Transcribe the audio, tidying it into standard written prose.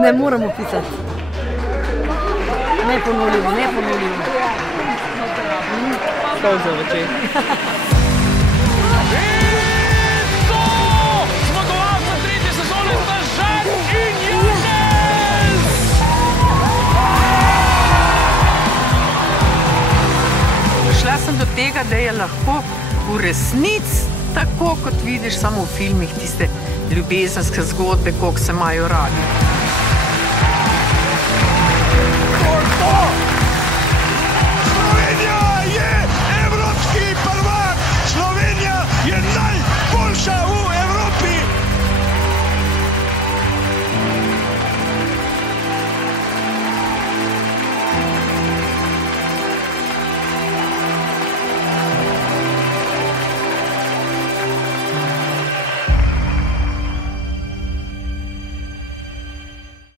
Ne moramo pisati. Ne ponulimo. Solze v očeh. Zmagovalca tretje sezone sta Žan in Janez! Prišla sem do tega, da je lahko v resnici tako, kot vidiš samo v filmih, tiste ljubezenske zgodbe, koliko se imajo radi. Korto!